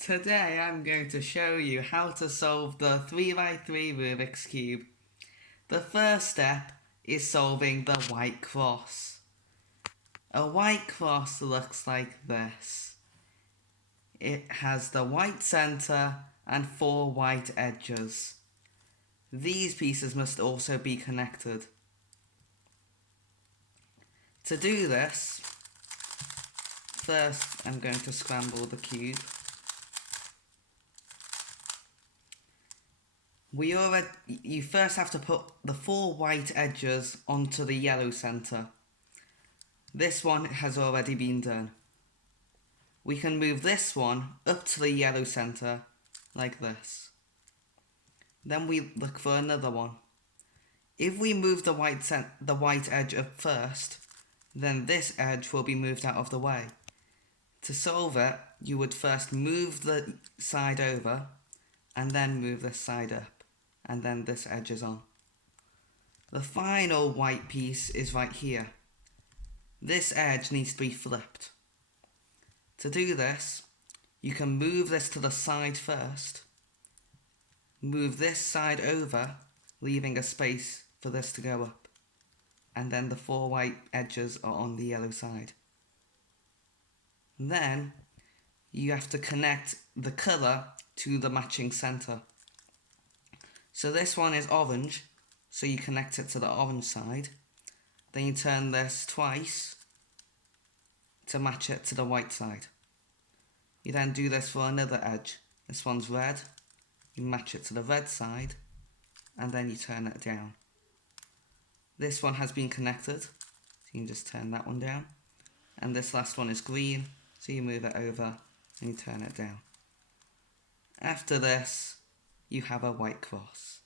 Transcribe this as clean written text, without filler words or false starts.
Today I'm going to show you how to solve the 3x3 Rubik's Cube. The first step is solving the white cross. A white cross looks like this. It has the white centre and 4 white edges. These pieces must also be connected. To do this, first I'm going to scramble the cube. You first have to put the 4 white edges onto the yellow centre. This one has already been done. We can move this one up to the yellow centre like this. Then we look for another one. If we move the white edge up first, then this edge will be moved out of the way. To solve it, you would first move the side over and then move this side up. And then this edge is on. The final white piece is right here. This edge needs to be flipped. To do this, you can move this to the side first, move this side over, leaving a space for this to go up, and then the 4 white edges are on the yellow side. Then you have to connect the colour to the matching centre. So this one is orange, so you connect it to the orange side. Then you turn this twice to match it to the white side. You then do this for another edge. This one's red, you match it to the red side, and then you turn it down. This one has been connected, so you can just turn that one down. And this last one is green, so you move it over and you turn it down. After this, you have a white cross.